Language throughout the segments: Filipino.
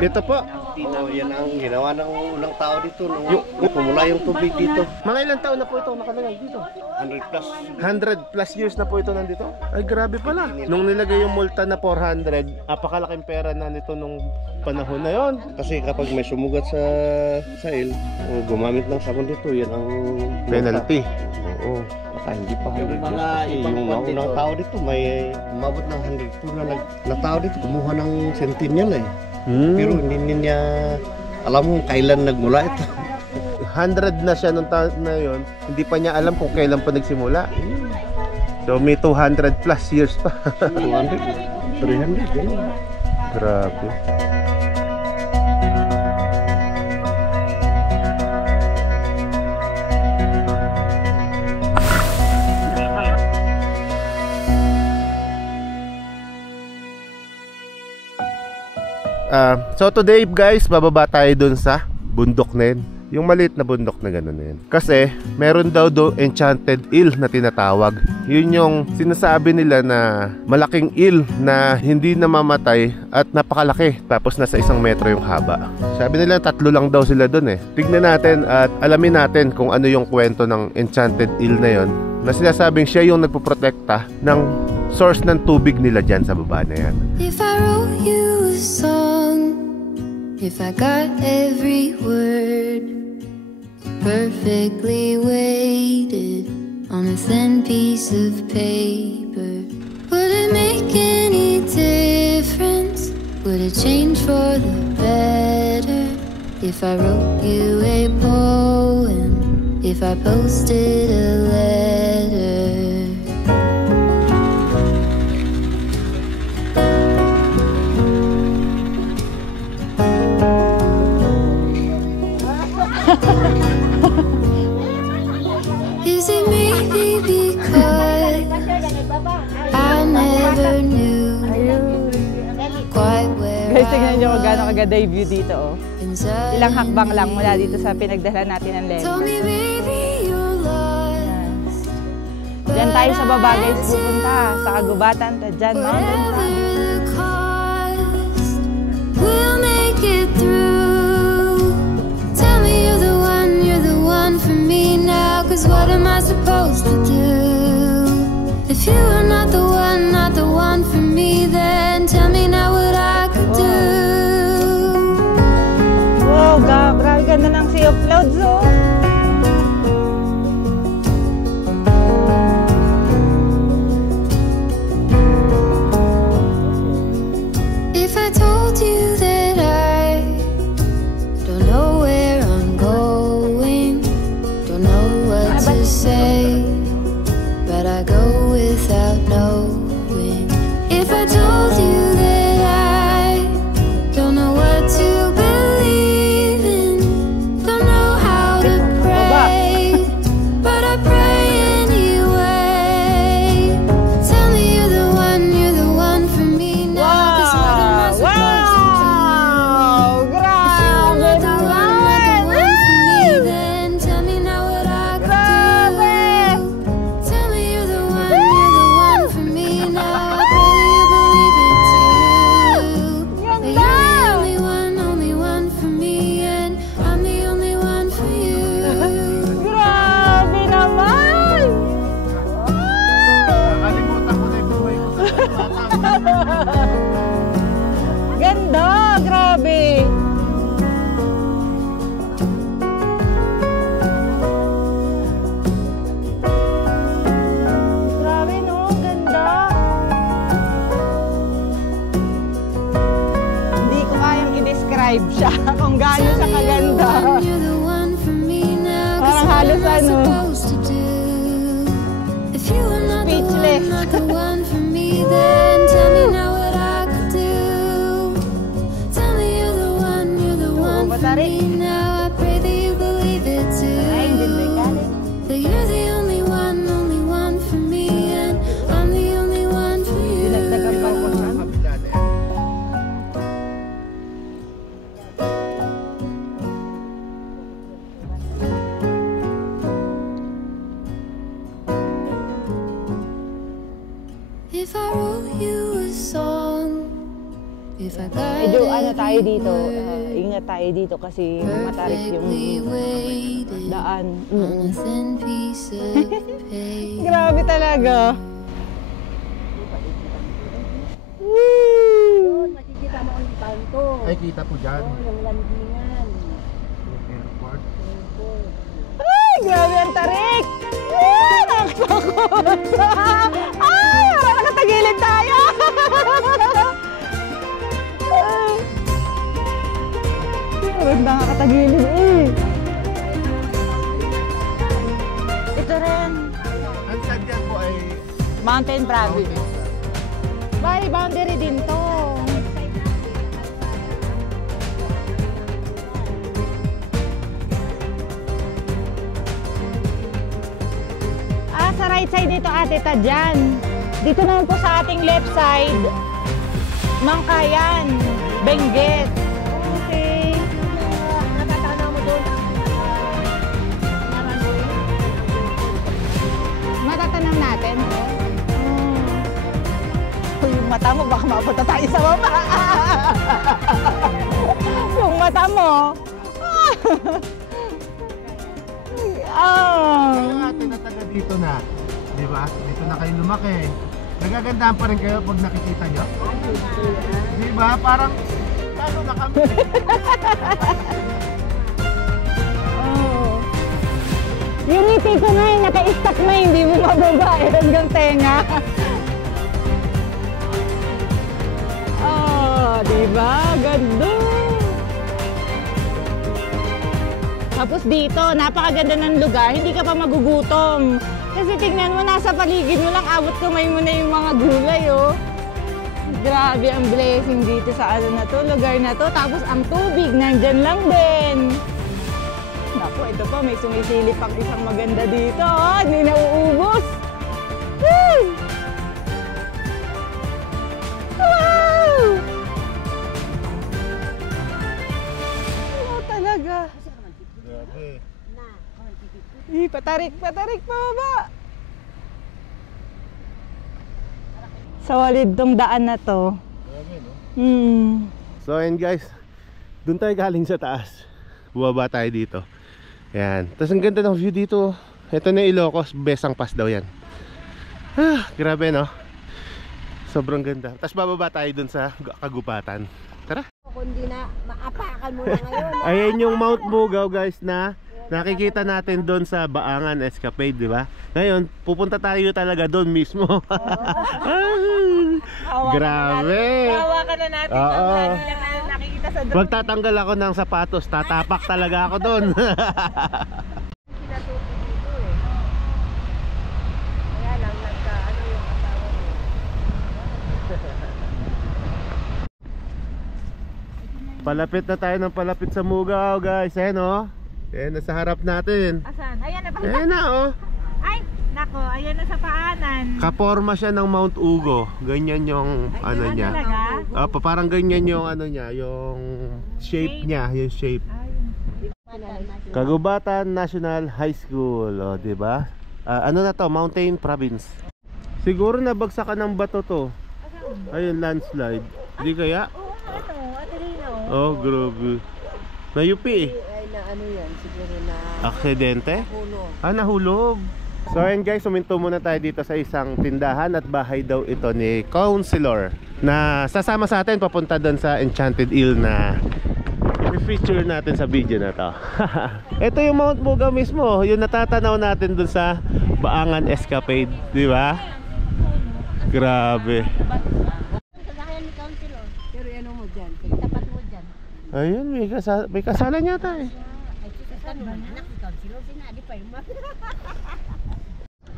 Ito po. Yan ang ginawa ng unang tao dito nung pumula yung tubig dito. Mga ilang taon na po ito nakalagay dito? 100 plus. 100 plus years na po ito nandito? Ay, grabe pala. Nung nilagay yung multa na 400, napakalaking pera na nito nung panahon na yon. Kasi kapag may sumugat sa sail, o gumamit ng sabon dito, yan ang Penalty. Oo. Baka hindi pa 100 plus. Kasi yung unang tao dito, may umabot ng 100 na tao dito. Kumuha ng centennial eh. Pero hindi niya alam kung kailan nagmula ito. 100 na siya nung taon na yon, hindi pa niya alam kung kailan pa nagsimula. So may 200 plus years pa. 200, 300, ganyan. Grabe. So today guys, bababa tayo dun sa bundok na yun. Yung maliit na bundok na gano'n na yun. Kasi meron daw do enchanted eel na tinatawag. Yun yung sinasabi nila na malaking eel na hindi namamatay at napakalaki. Tapos nasa 1 metro yung haba. Sabi nila 3 lang daw sila dun eh. Tignan natin at alamin natin kung ano yung kwento ng enchanted eel na yun, na sinasabing siya yung nagpoprotekta ng source ng tubig nila dyan sa baba na yan. If I wrote you a song, if I got every word perfectly weighted on a thin piece of paper, would it make any difference? Would it change for the better if I wrote you a poem, if I posted a letter? Is it maybe because I never knew quite where Guys, tignan nyo kung gano'ng kaganda yung view dito, oh. Ilang hakbang lang mula dito sa pinagdala natin ng lens. Diyan tayo sa baba guys, pupunta sa kagubatan, Tadjan Mountain. We'll make it through. Tell me you're the one for me now. Cause what am I supposed to do? If you are not the one for me, then tell me now what I could do. Wow, grabe ganda ng Sea of Clouds, oh. If I told you that I don't know where I'm going, don't know what to say, but I go without knowing. If I told you that I don't know what to believe in, don't know how to pray, but I pray anyway. Tell me you're the one for me now. Cause what am I supposed to do? If you are not the one for me, then tell me now what I could do. Tell me you're the one for me now. I pray that you believe it too. That you're the only one for me, and I'm the only one for you. Grabe naman! Nakalimutan ko na yung buhay ko sa Ganda, grabe! Grabe no, ganda! Hindi ko kayang i-describe siya kung gaano siya kaganda. You're the one for me now. Parang Cause what halos am I ano, supposed to do? If you are not speechless. the one for me, then tell me now what I could do. Tell me you're the one for Batari. me now. I pray that you believe it too. Ay, hindi galing. That you're the only one for me, and I'm the only one for you. Dinagdagan pa ko siya. If I wrote you a song, if If I got Medyo ano tayo dito, ingat tayo dito kasi matarik yung daan. on a thin piece of paper. Grabe talaga. Makikita mo ang bangko. Ay, kita po dyan. Yung landingan. Airport. Ay, grabe ang tarik! Ah, nakakakot! Ay, parang nakatagilid tayo! Ay. Parang nakakatagilid eh. Ito rin. Ang sadyan po ay Mountain Province. Bye, boundary din to. Sa right side nito ate ta dyan. Dito naman po sa ating left side, Mangkayan, Benguet. Okay. Natatanaw mo doon ang runway. Matatanong natin. Yung mata mo, baka mapunta tayo sa baba. Yung mata mo. kayo ate na taga dito na. Di ba? Dito na kayo lumaki. Nagagandahan pa rin kayo pag nakikita nyo? Di ba? Parang lalo na kami. Yung ngiti ko nga yung naka-stack na hindi mo mababa hanggang tenga. Diba? Ganda! Tapos dito, napakaganda ng lugar, hindi ka pa magugutom. Kasi tingnan mo, nasa paligid mo lang, abot kamay mo na yung mga gulay, oh. Grabe ang blessing dito sa ano na to, lugar na to. Tapos ang tubig, nandyan lang din. Naku, ito pa, may sumisilip pang isang maganda dito, oh. Hindi nauubos. Woo! Wow! Ano talaga? Grabe. Patarik pa baba. Sa walid tong daan na to. Grabe, no? So ayun guys, doon tayo galing sa taas. Bubaba tayo dito. Yan. Tapos ang ganda ng view dito. Ito na yung Ilocos, Besang Pass daw yan. Grabe, no? Sobrang ganda. Tapos bababa tayo doon sa Kagubatan. Tara. Kundi na maapakan mo na ngayon. Ayan yung Mount Bugaw guys na nakikita natin doon sa Baangan Escapade, di ba? Ngayon, pupunta tayo talaga doon mismo. Grabe. Hawa ka na natin Oo. ang nakikita sa drone. Magtatanggal ako ng sapatos, tatapak talaga ako doon. Pinatuto dito eh. Kaya lang nagka-ano yung asawa mo. Palapit na tayo ng palapit sa Mugaw guys. Ayan o. Ayan, nasa harap natin. Asan? Ayan na ba? Ayan na o. Ay, nako, ayan na sa paanan. Kaporma siya ng Mount Ugo. Ganyan yung ano niya. Talaga? Parang ganyan yung ano niya, yung shape niya, yung shape. Kagubatan National High School, o, di ba? Ano na to? Mountain Province. Siguro nabagsakan ng bato to. Ayun, landslide. Di kaya? Ano, Adelino? Oh, grabe. Nayupi eh. Ay na ano yan, siguro na Aksidente? hulog. Nahulog. So ayun guys, suminto muna tayo dito sa isang tindahan at bahay daw ito ni Counselor na sasama sa atin papunta doon sa Enchanted Eel na i-feature natin sa video na to. Ito yung Mount Bugaw mismo, yung natatanaw natin doon sa Baangan Escapade, di ba? Grabe. Sasakyan ni Councilor. Pero ano mo dyan? Tapat mo dyan. Ayun, may kasalan yata eh. Ay, sasakyan mo. Anak ni Councilor, sinadi pa yung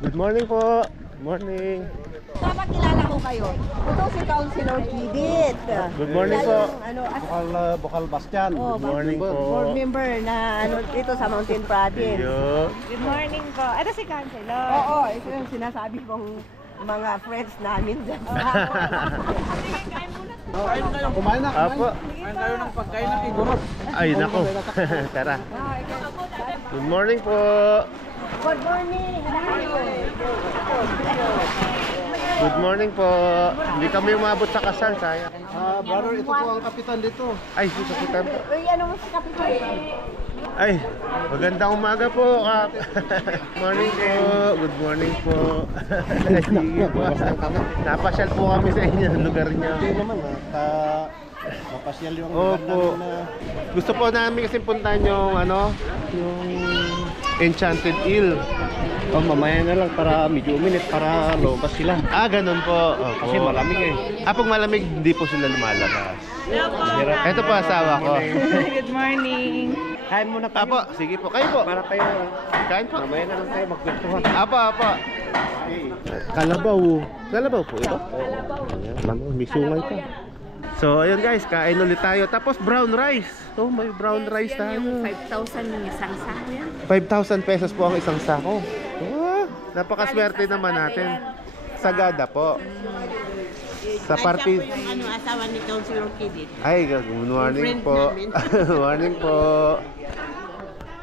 Good morning po. Good morning. Dapat kilala ko kayo. Ito si Councilor Kidit. Good morning Siya po. yung, ano, Bukal Bastian. Good morning po. board member na ano dito sa Mountain Province. Ayun. Good morning po. Ito si Councilor. Oo, ito yung sinasabi kong mga friends namin dyan. Kumain na. Apo. Kumain kayo ng pagkain ng igorot. Ay, nako. Tara. Good morning po. Good morning! Good morning po. Hindi kami umabot sa kasal, sayang. Brother, ito po ang kapitan dito. Ay, kapitan po. Uy, ano mo sa kapitan? Ay, magandang umaga po, Kap. Morning po. Good morning po. Sige po. Napasyal po kami sa inyo, lugar niyo. Hindi naman mapasyal yung Opo. lugar namin na Gusto po namin kasi puntahan yung yung Enchanted Eel. mamaya na lang para medyo uminit para lobas sila. Ah, ganun po. Opo. Kasi malamig eh. Pag malamig, hindi po sila lumalabas. Ito po asawa ko. Good morning. Kain muna tayo. Apo, sige po. Kayo po. Para tayo, Kain po. mamaya na lang tayo magkwentuhan. Apa. Kalabaw. Kalabaw po ito? Kalabaw. May sungay pa. So, ayun guys, kain ulit tayo. Tapos brown rice. Oh, may brown rice tayo. 5,000 yung isang sako yan. 5,000 pesos po ang isang sako. Oh, napakaswerte naman natin. Sagada po. Sa party. Ano, asawa ni Councilor Kidit. Ay, good morning Friend po. namin. Morning po.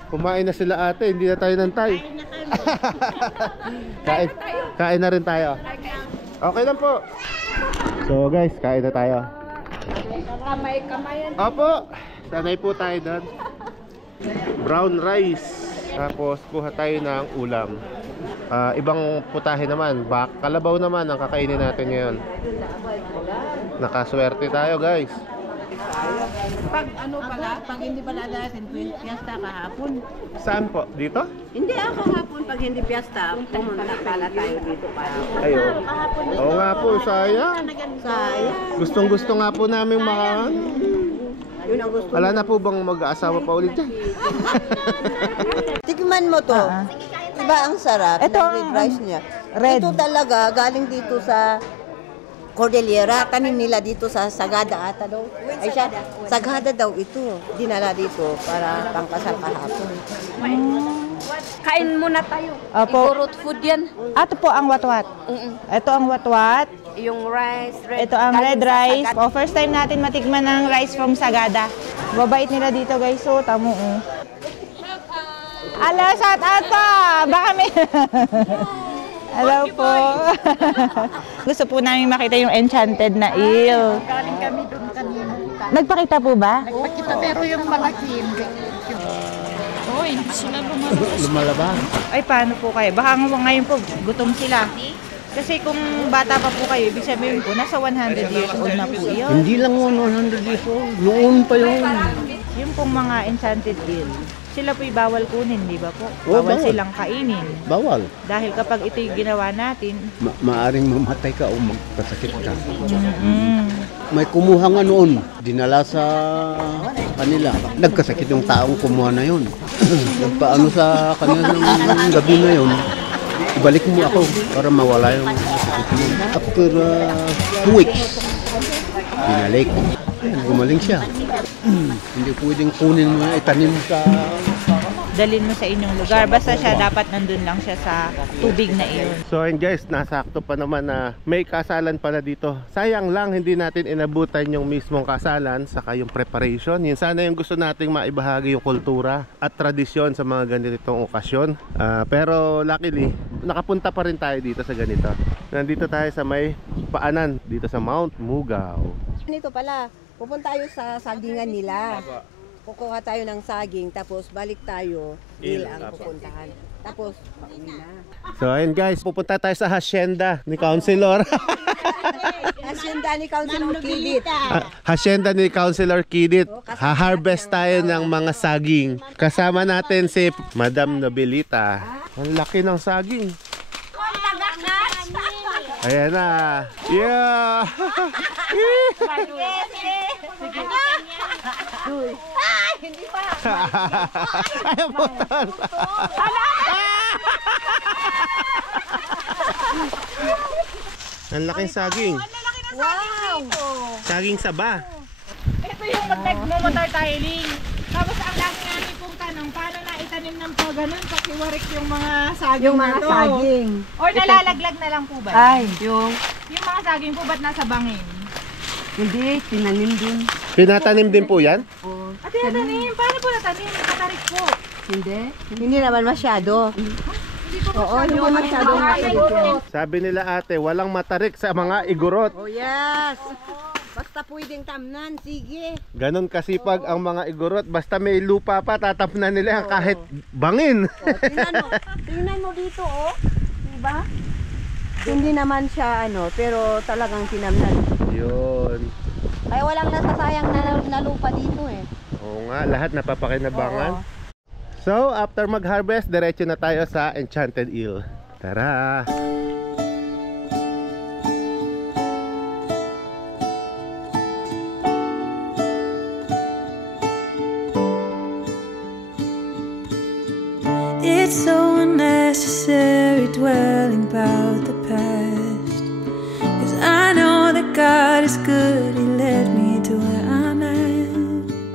Kumain na sila ate, hindi na tayo nantay. Kain na rin tayo. Okay lang po. So guys, kain na tayo. Kamay-kamayan. Opo, sanay po tayo doon. Brown rice. Tapos kuha tayo ng ulam. Ibang putahe naman, kalabaw naman ang kakainin natin ngayon. Nakaswerte tayo guys. Pag ano pala, pag hindi pala natin piyesta kahapon. Saan po? Dito? Hindi ako hapon pag hindi piyesta, pumunta pala tayo dito para. Ayo. Oo nga po, sayang. Sayang. Gustong-gusto nga po namin Yun ang gusto. Wala na po bang mag-aasawa pa ulit dyan? Tikman mo to. Iba ang sarap Ito ng ang red rice niya. red. Ito talaga galing dito sa Cordillera. Tanim nila dito sa Sagada ata daw. Ay siya, Sagada daw ito. Dinala dito para pangkasal kahapon. Kain muna tayo. Opo. Root food yan. Ito po ang watwat. Ito ang watwat. Yung rice, red. Ito ang red galing sa rice. Sagada. Oh, first time natin matikman ng rice from Sagada. Babait nila dito guys. So, tamo. Hello, shout out po! Baka may... Hello po. Gusto po namin makita yung enchanted na eel. Galing kami doon kanina. Nagpakita po ba? Nagpakita pero yung malaki hindi. Hindi sila Lumalabas. Ay, paano po kayo? Baka ngayon po, gutom sila. Kasi kung bata pa po kayo, ibig sabihin po, nasa 100 years old na po yun. Hindi lang 100 years old. Noon pa yun. Yung pong mga enchanted eel, sila po'y bawal kunin, di ba po? Oo, Bawal bawal. silang kainin. Bawal. Dahil kapag ito yung ginawa natin, Maaring mamatay ka o magkasakit ka. mm, May kumuha nga noon. Dinala sa kanila. Nagkasakit yung taong kumuha na yun. Nagpaano sa kanila ng gabi na yun. Ibalik mo ako para mawala yung sakit mo. After 2 weeks, binalik. Ayun, gumaling siya. Hindi pwedeng kunin mo, itanim sa... dalhin mo sa inyong lugar. Basta siya, dapat nandun lang siya sa tubig na iyon. So and guys, nasakto pa naman na may kasalan pala dito. Sayang lang hindi natin inabutan yung mismong kasalan saka yung preparation. Yun sana yung gusto nating maibahagi yung kultura at tradisyon sa mga ganitong okasyon. Pero luckily, nakapunta pa rin tayo dito sa ganito. Nandito tayo sa may paanan dito sa Mount Mugao. Nito pala, pupunta tayo sa sagingan nila. Kukuha tayo ng saging, tapos balik tayo, eel ang pupuntahan. Tapos, pauwi na. So ayun guys, pupunta tayo sa hacienda ni Councilor. Hacienda ni Councilor Kidit. Hacienda ni Councilor Kidit. Ha-harvest tayo ng mga saging. Kasama natin si Madam Nobilita. Ang laki ng saging. Ayan na. Yeah. Ayaw po. Ang laking saging. Wow! Saging saba. Ito yung nagmomotor tiling. Tapos ang laki namin pong tanong, paano na itanim ng po ganun? Pakiwarik yung mga saging Yung mga na to. saging. Or nalalaglag na lang po ba? Ay, yung Yung mga saging po ba't nasa bangin? hindi, tinanim dun. Pinatanim din po yan? Oh, At tinatanim, paano po natanim? Nakatarik po. hindi. Hindi naman masyado. Oo, hindi ko masyadong matarik yan. Sabi nila ate, walang matarik sa mga igorot. Oh yes! Basta pwedeng tamnan, sige. Ganon kasipag ang mga igorot. Basta may lupa pa, tatapnan nila yan kahit bangin. Oh, tingnan mo dito, oh. Diba? Hindi naman siya pero talagang tinamnan. Yun. Ay walang nasasayang na lupa dito eh. Oo nga, lahat napapakinabangan. Oo. So, after mag-harvest, diretso na tayo sa Enchanted Eel. Tara! It's so unnecessary dwelling about the past, 'cause I know that God is good, He led me to where I'm at.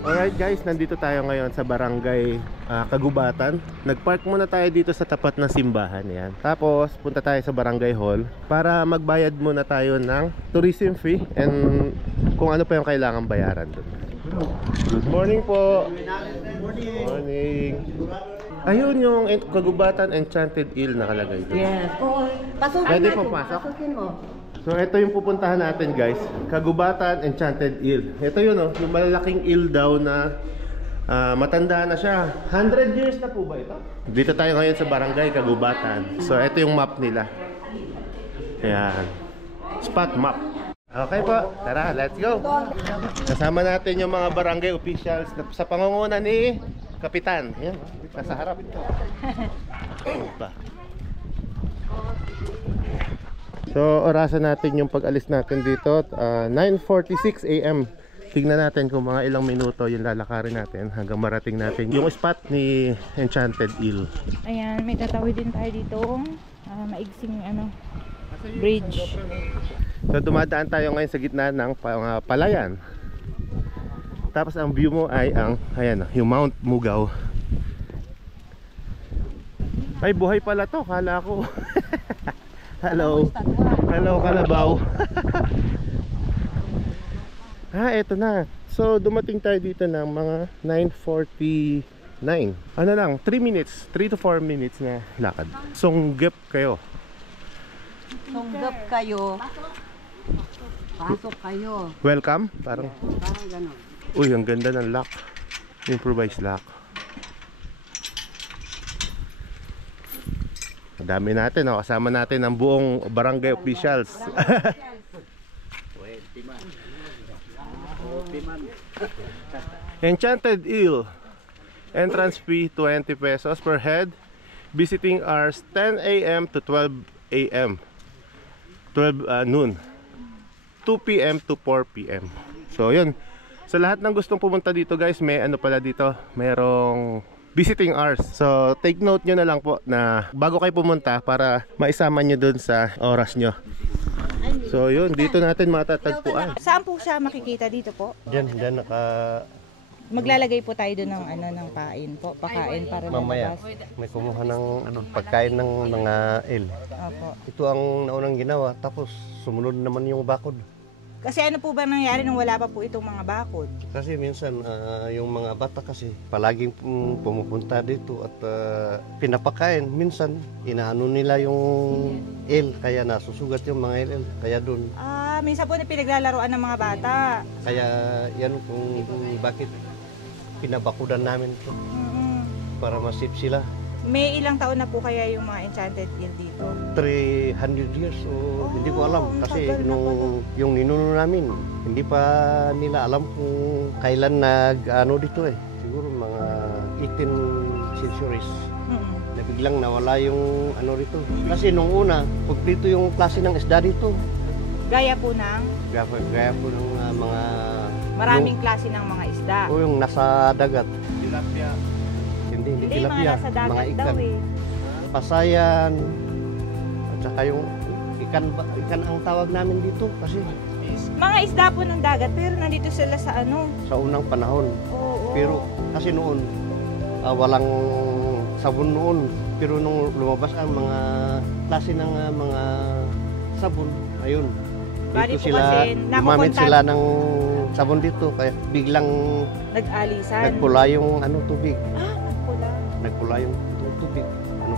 Alright guys, nandito tayo ngayon sa barangay Kagubatan. Nagpark muna tayo dito sa tapat ng simbahan yan. Tapos punta tayo sa barangay hall para magbayad muna tayo ng tourism fee and kung ano pa yung kailangan bayaran doon. Good morning po. Morning. Ayun yung Kagubatan Enchanted Eel nakalagay doon. Yes. Oo. Pasukin Pwede natin. po pasok? Pasukin mo. So ito yung pupuntahan natin guys, Kagubatan Enchanted Eel. Ito yun yung malalaking eel daw na matanda na siya. 100 years na po ba ito? Dito tayo ngayon sa barangay Kagubatan. So ito yung map nila. Ayan. Spot map. Okay po, tara, let's go. Kasama natin yung mga barangay officials sa pangunguna ni Kapitan. Ayan, nasa harap. So, orasan natin yung pag-alis natin dito, 9:46 AM. Tingnan natin kung mga ilang minuto yung lalakarin natin hanggang marating natin yung spot ni Enchanted Eel. Ayan, may tatawid din tayo dito. Maigsing bridge. So, dumadaan tayo ngayon sa gitna ng palayan. Tapos ang view mo ay ayan, yung Mount Mugaw. Ay, buhay pala to, kala ko. Hello. Hello, Kalabaw. Eto na. So, dumating tayo dito ng mga 9:49. Ano lang, 3 minutes, 3 to 4 minutes na lakad. Songgep kayo. Tunggap kayo. Pasok kayo. Welcome. Parang Ganon. uy, ang ganda ng lock. Improvised lock. Dami natin, kasama natin ang buong barangay officials. Enchanted Eel. Entrance fee 20 pesos per head. Visiting hours 10 AM to 12 AM. 12 noon. 2 PM to 4 PM. So yun. Sa lahat ng gustong pumunta dito guys, may pala dito, merong visiting hours. So take note nyo na lang po na bago kayo pumunta para maisama nyo dun sa oras nyo. So yun, dito natin matatagpuan. Saan po siya makikita dito po? Diyan naka Maglalagay po tayo doon ng ng pain po, pakain para mamaya. lumabas. May kumuha ng pagkain ng mga eel. Opo. Ito ang naunang ginawa, tapos sumunod naman yung bakod. Kasi ano po ba nangyari nung wala pa po itong mga bakod? Kasi minsan yung mga bata kasi palaging pumupunta dito at pinapakain. Minsan inaano nila yung eel, kaya nasusugat yung mga eel. Kaya doon. Minsan po na pinaglalaroan ng mga bata. Kaya yan kung bakit pinabakudan namin ito. Para masip sila. May ilang taon na po kaya yung mga enchanted eel dito? 300 years o hindi ko alam kasi yung ninuno namin hindi pa nila alam kung kailan dito eh. Siguro mga 18 centuries na biglang nawala yung dito. Kasi nung una, dito yung klase ng isda dito. Gaya po ng? Gaya po ng mga Maraming klase ng mga isda. o yung nasa dagat. Tilapia. Hindi Hindi, mga tilapia, nasa dagat mga daw ikan. eh. Pasayan at saka yung ikan ang tawag namin dito kasi Mga isda po ng dagat pero nandito sila sa sa unang panahon. Oo. Pero kasi noon walang sabon noon, pero nung lumabas ang mga klase ng mga sabon, ayun. Bali Dito po sila kasi gumamit nakukontak- sila ng sabon dito kaya biglang Nag-alisan. nagpula yung tubig. Nagpula. Nagpula yung tubig.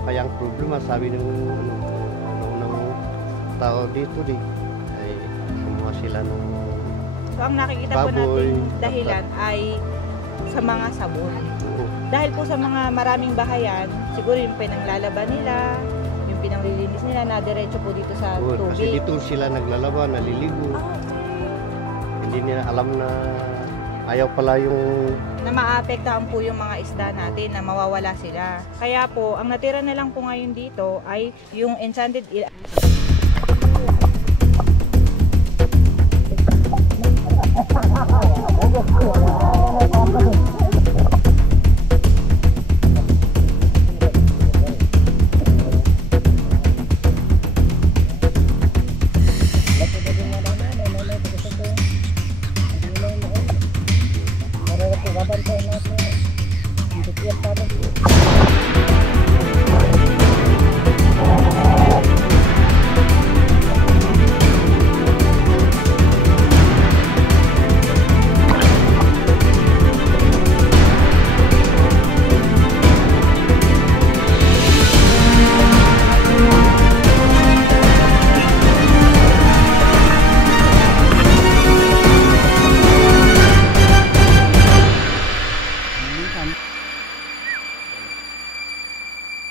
kaya ang problema, sabi ng unang tao dito ay kumuha sila ng So ang nakikita po baboy, natin dahilan ay sa mga sabon. Dahil po sa mga maraming bahayan, siguro yung pinanglalaban nila, yung pinanglilinis nila na diretso po dito sa kasi tubig. dito sila naglalaba, naliligo. Hindi nila alam na ayaw pala yung Na maapektahan po yung mga isda natin na mawawala sila. Kaya po, ang natira na lang po ngayon dito ay yung enchanted eel.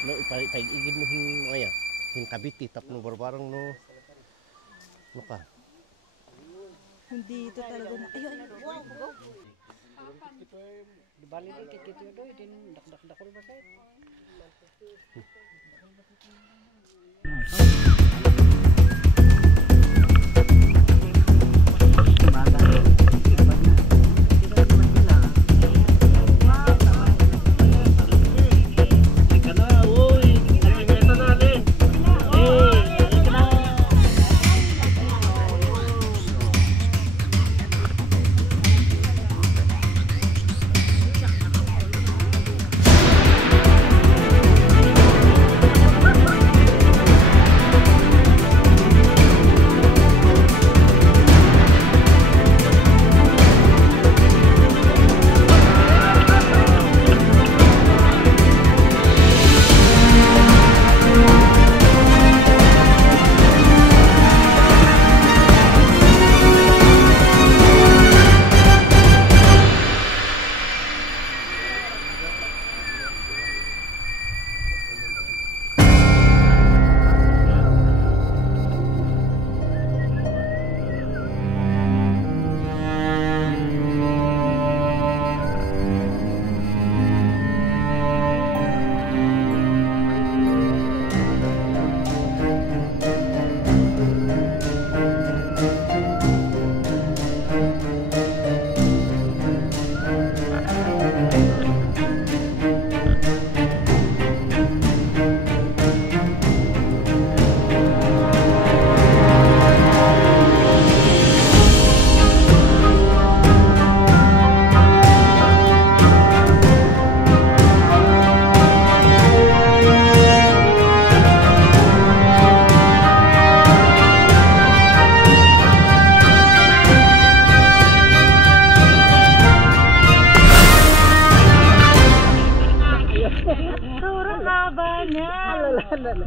no ipaigid mo hin kabiti tapno barbarang no ka. Hindi ito talaga na. Ayun, wow, go. Di bali din kit do din dak-dak-dakol ba say?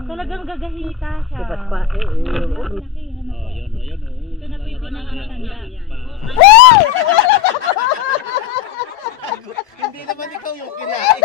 Talagang gagahita siya. Ito na po yung pinakamatanda. Hindi naman ikaw yung kinain.